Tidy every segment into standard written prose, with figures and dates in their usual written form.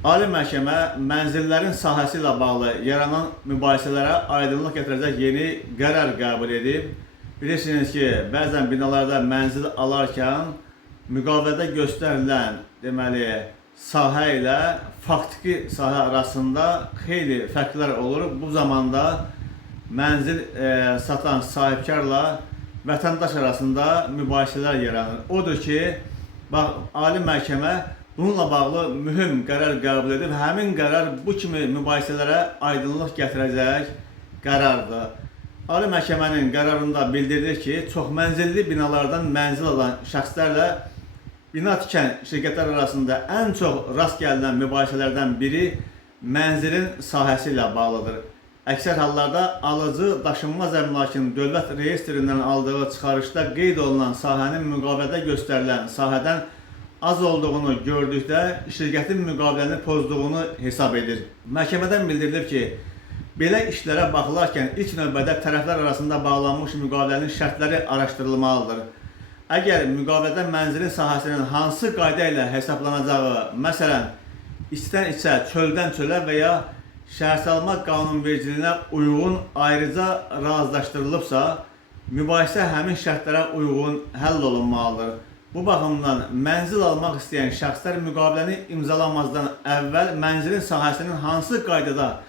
Ali Məhkəmə mənzillərin sahəsi ilə bağlı yaranan mübahisələrə aydınlıq gətirəcək yeni qərar qəbul edib. Bilirsiniz ki, bəzən binalarda mənzil alarkən müqavilədə göstərilən sahə ilə faktiki sahə arasında xeyli fərqlər olur. Bu zamanda mənzil satan sahibkarla vətəndaş arasında mübahisələr yaranır. Odur ki, Ali Məhkəmə bununla bağlı mühüm qərar qəbul edib. Həmin qərar bu kimi mübahisələrə aydınlıq gətirəcək qərardır. Ali Məhkəmənin qərarında bildirilir ki, çoxmənzilli binalardan mənzil alan şəxslərlə bina tikən şirkətlər arasında ən çox rast gəlinən mübahisələrdən biri mənzilin sahəsi ilə bağlıdır. Əksər hallarda alıcı daşınmaz əmlakın dövlət reyestrindən aldığı çıxarışda qeyd olunan sahənin müqavilədə göstərilən sahədən az olduğunu gördükdə şirkətin müqaviləni pozduğunu hesab edir. Məhkəmədən bildirilib ki, belə işlərə baxılarkən ilk növbədə tərəflər arasında bağlanmış müqavilənin şərtləri araşdırılmalıdır. Əgər müqavilədə mənzilin sahəsinin hansı qayda ilə hesablanacağı, məsələn, içdən içə, çöldən çölə və ya şəhərsalma qanunvericiliyinə uyğun ayrıca razılaşdırılıbsa, mübahisə həmin şərtlərə uyğun həll olunmalıdır. Bu baxımdan mənzil almaq istəyən şəxslər müqaviləni imzalamazdan əvvəl mənzilin sahəsinin hansı qaydada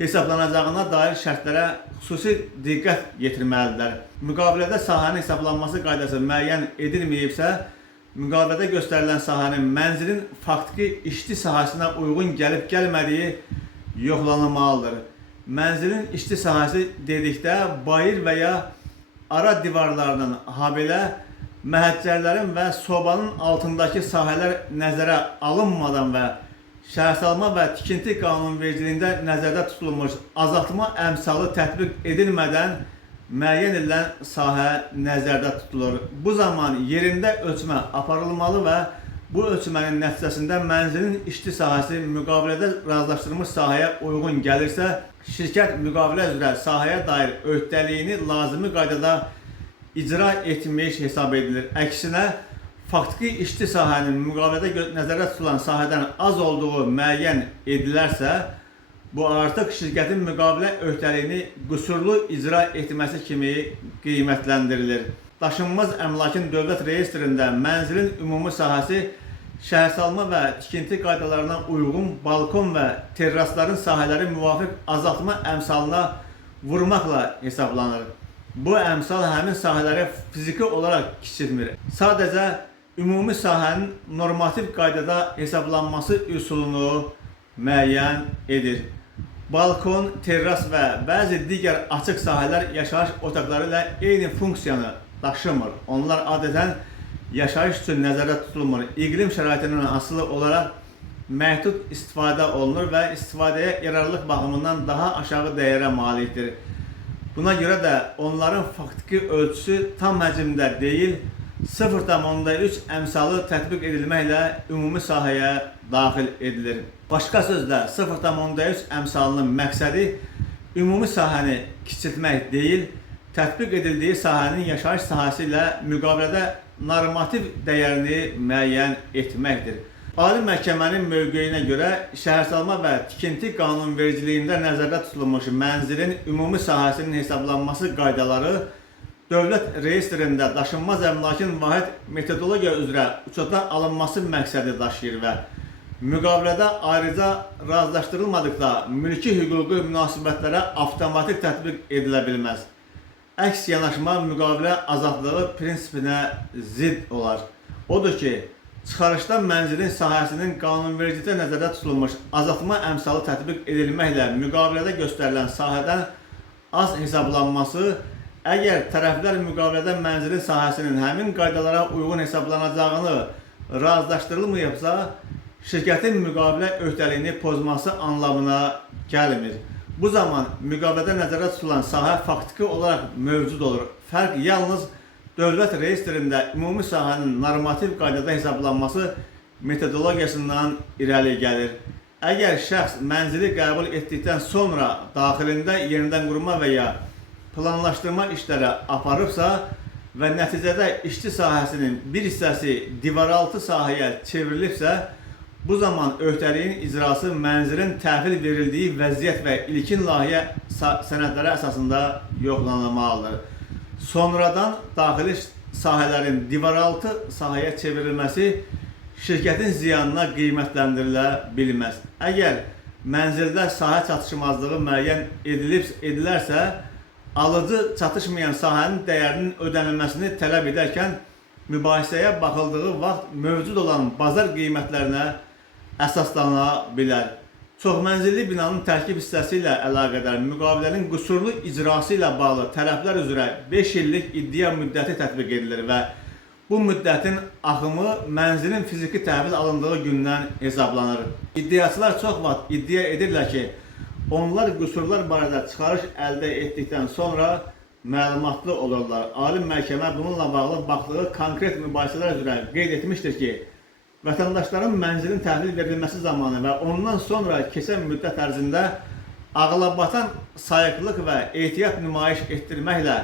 hesablanacağına dair şərtlərə xüsusi diqqət yetirməlidirlər. Müqavilədə sahənin hesablanması qaydası müəyyən edilməyibsə, müqavilədə göstərilən sahənin mənzilin faktiki işçi sahəsinə uyğun gəlib-gəlmədiyi yoxlanılmalıdır. Mənzilin işçi sahəsi dedikdə bayır və ya ara divarlarının, habelə məhəccərlərin və sobanın altındakı sahələr nəzərə alınmadan və şəhərsalma və tikinti qanunvericiliyində nəzərdə tutulmuş azaltma əmsalı tətbiq edilmədən müəyyən edilən sahə nəzərdə tutulur. Bu zaman yerində ölçmə aparılmalı və bu ölçmənin nəticəsində mənzilin işçi sahəsi müqavilədə razılaşdırılmış sahəyə uyğun gəlirsə, şirkət müqavilə üzrə sahəyə dair öhdəliyini lazımi qaydada icra etmiş hesab edilir. Əksinə, faktiki işçi sahənin müqavilədə nəzərdə tutulan sahədən az olduğu müəyyən edilərsə, bu artıq şirkətin müqavilə öhdəliyini qüsurlu icra etməsi kimi qiymətləndirilir. Daşınmaz əmlakın dövlət reyestrində mənzilin ümumi sahəsi şəhərsalma və tikinti qaydalarına uyğun balkon və terrasların sahələri müvafiq azaltma əmsalına vurmaqla hesablanır. Bu əmsal həmin sahələri fiziki olaraq kiçilmir. Sadəcə ümumi sahənin normativ qaydada hesablanması üsulunu müəyyən edir. Balkon, terras və bəzi digər açıq sahələr yaşayış otaqları ilə eyni funksiyanı daşımır. Onlar adətən yaşayış üçün nəzərdə tutulmur. İqlim şəraitindən asılı olaraq məhdud istifadə olunur və istifadəyə yararlılıq baxımından daha aşağı dəyərə malikdir. Buna görə də onların faktiki ölçüsü tam həcmdə deyil, 0,3 əmsalı tətbiq edilməklə ümumi sahəyə daxil edilir. Başqa sözlə, 0,3 əmsalının məqsədi ümumi sahəni kiçiltmək deyil, tətbiq edildiyi sahənin yaşayış sahəsi ilə müqavilədə normativ dəyərini müəyyən etməkdir. Ali Məhkəmənin mövqeyinə görə şəhərsalma və tikinti qanunvericiliyində nəzərdə tutulmuş mənzilin ümumi sahəsinin hesablanması qaydaları dövlət reyestrində daşınmaz əmlakın vahid metodologiya üzrə uçota alınması məqsədi daşıyır və müqavilədə ayrıca razılaşdırılmadıqda mülki hüquqi münasibətlərə avtomatik tətbiq edilə bilməz. Əks yanaşma müqavilə azadlığı prinsipinə zidd olar. Odur ki, çıxarışdan mənzilin sahəsinin qanunvericilikdə nəzərdə tutulmuş azaltma əmsalı tətbiq edilməklə müqavilədə göstərilən sahədən az hesablanması, əgər tərəflər müqavilədə mənzilin sahəsinin həmin qaydalara uyğun hesablanacağını razılaşdırılmayıbsa, şirkətin müqavilə öhdəliyini pozması anlamına gəlmir. Bu zaman müqavilədə nəzərdə tutulan sahə faktiki olaraq mövcud olur. Fərq yalnız dövlət reyestrində ümumi sahənin normativ qaydada hesablanması metodologiyasından irəli gəlir. Əgər şəxs mənzili qəbul etdikdən sonra daxilində yenidən qurma və ya planlaşdırma işləri aparıbsa və nəticədə işçi sahəsinin bir hissəsi divaraltı sahəyə çevrilibsə, Bu zaman öhdəliyin icrası mənzilin təhvil verildiyi vəziyyət və ilkin layihə sənədləri əsasında yoxlanılmalıdır. Sonradan daxili sahələrin divaraltı sahəyə çevrilməsi şirkətin ziyanına qiymətləndirilə bilməz. Əgər mənzildə sahə çatışmazlığı müəyyən edilərsə, alıcı çatışmayan sahənin dəyərinin ödənilməsini tələb edərkən mübahisəyə baxıldığı vaxt mövcud olan bazar qiymətlərinə əsaslanıla bilər. Çoxmənzilli binanın tərkib hissəsi ilə əlaqədar müqavilənin qüsurlu icrası ilə bağlı tərəflər üzrə 5 illik iddia müddəti tətbiq edilir və bu müddətin axımı mənzilin fiziki təhvil alındığı gündən hesablanır. İddiaçılar çox vaxt iddia edirlər ki, onlar qüsurlar barədə çıxarış əldə etdikdən sonra məlumatlı olurlar. Ali məhkəmə bununla bağlı baxdığı konkret mübahisələr üzrə qeyd etmişdir ki, vətəndaşların mənzilin təhvil verilməsi zamanı və ondan sonra keçən müddət ərzində ağlabatan sayıqlıq və ehtiyat nümayiş etdirməklə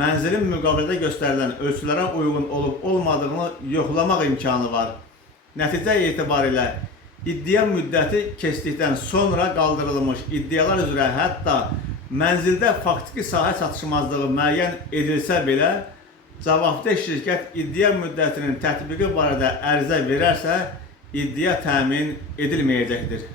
mənzilin müqavilədə göstərilən ölçülərə uyğun olub-olmadığını yoxlamaq imkanı var. Nəticə etibarilə iddia müddəti keçdikdən sonra qaldırılmış iddialar üzrə hətta mənzildə faktiki sahə çatışmazlığı müəyyən edilsə belə, cavabdeh şirkət iddia müddətinin tətbiqi barədə ərizə verərsə, iddia təmin edilməyəcəkdir.